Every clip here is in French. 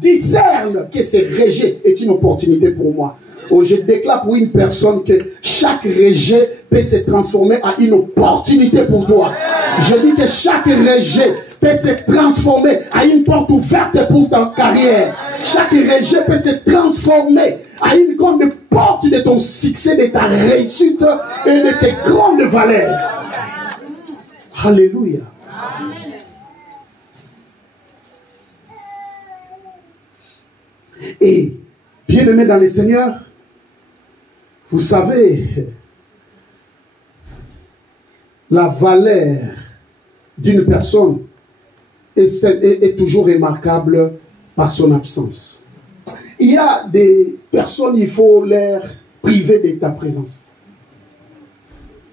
discerne que ce rejet est une opportunité pour moi. Oh, je déclare pour une personne que chaque rejet peut se transformer en une opportunité pour toi. Je dis que chaque rejet peut se transformer en une porte ouverte pour ta carrière. Chaque rejet peut se transformer en une grande porte de ton succès, de ta réussite et de tes grandes valeurs. Alléluia. Et bien-aimés dans le Seigneur, vous savez, la valeur d'une personne est toujours remarquable par son absence. Il y a des personnes, il faut les priver de ta présence.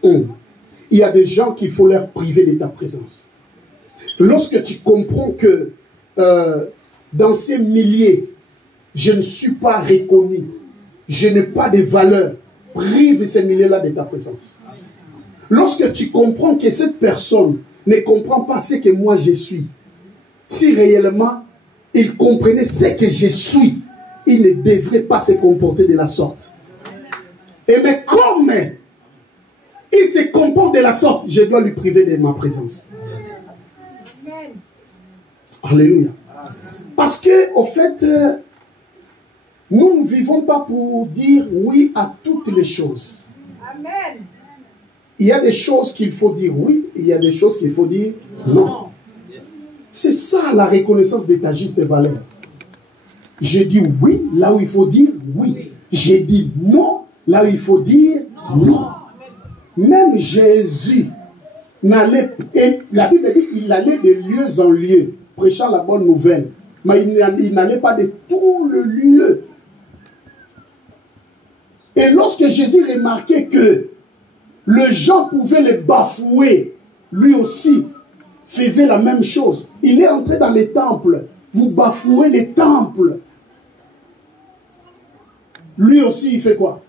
Il y a des gens qu'il faut leur priver de ta présence. Lorsque tu comprends que dans ces milliers, je ne suis pas reconnu, je n'ai pas de valeur, prive ces milliers-là de ta présence. Lorsque tu comprends que cette personne ne comprend pas ce que moi je suis, si réellement il comprenait ce que je suis, il ne devrait pas se comporter de la sorte. Et mais comme il se comporte de la sorte, je dois lui priver de ma présence. Alléluia. Parce que, au fait, nous ne vivons pas pour dire oui à toutes les choses. Amen. Il y a des choses qu'il faut dire oui, il y a des choses qu'il faut dire non. C'est ça la reconnaissance de ta juste valeur. Je dis oui là où il faut dire oui. Je dis non là où il faut dire non. Même Jésus n'allait, et la Bible dit, il allait de lieu en lieu, prêchant la bonne nouvelle. Mais il n'allait pas de tout le lieu. Et lorsque Jésus remarquait que les gens pouvaient le bafouer, lui aussi faisait la même chose. Il est entré dans les temples. Vous bafouez les temples. Lui aussi, il fait quoi?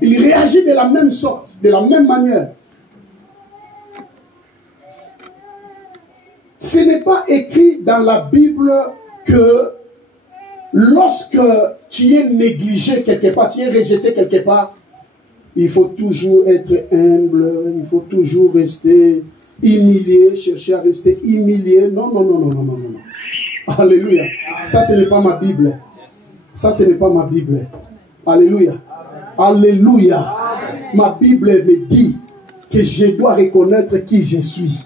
Il réagit de la même sorte, de la même manière. Ce n'est pas écrit dans la Bible que lorsque tu es négligé quelque part, tu es rejeté quelque part, il faut toujours être humble, il faut toujours rester humilié, chercher à rester humilié. Non, non, non, non, non, non, non. Alléluia. Ça, ce n'est pas ma Bible. Ça, ce n'est pas ma Bible. Alléluia. Alléluia. Ma Bible me dit que je dois reconnaître qui je suis.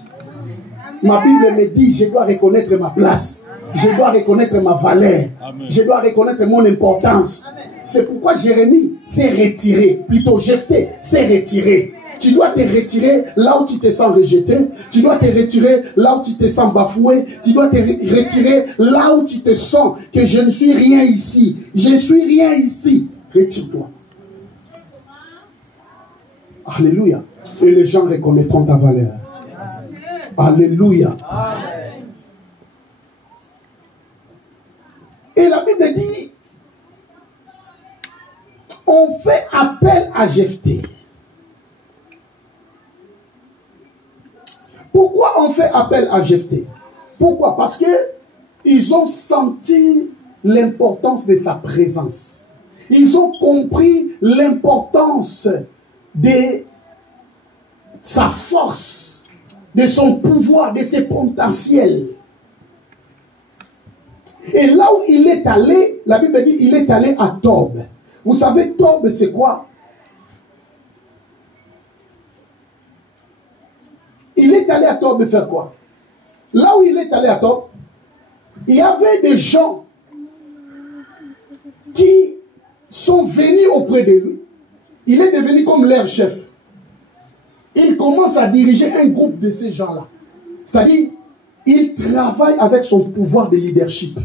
Ma Bible me dit que je dois reconnaître ma place. Je dois reconnaître ma valeur. Je dois reconnaître mon importance. C'est pourquoi Jérémie s'est retiré. Plutôt Jephthé s'est retiré. Tu dois te retirer là où tu te sens rejeté. Tu dois te retirer là où tu te sens bafoué. Tu dois te retirer là où tu te sens que je ne suis rien ici. Je ne suis rien ici. Retire-toi. Alléluia. Et les gens reconnaîtront ta valeur. Alléluia. Et la Bible dit, on fait appel à Jephthé. Pourquoi on fait appel à Jephthé? Pourquoi? Parce que ils ont senti l'importance de sa présence. Ils ont compris l'importance de sa force, de son pouvoir, de ses potentiels. Et là où il est allé, la Bible dit, il est allé à Tob. Vous savez, Tob, c'est quoi? Il est allé à Tob faire quoi? Là où il est allé à Tob, il y avait des gens qui sont venus auprès de lui. Il est devenu comme leur chef. Il commence à diriger un groupe de ces gens-là. C'est-à-dire, il travaille avec son pouvoir de leadership.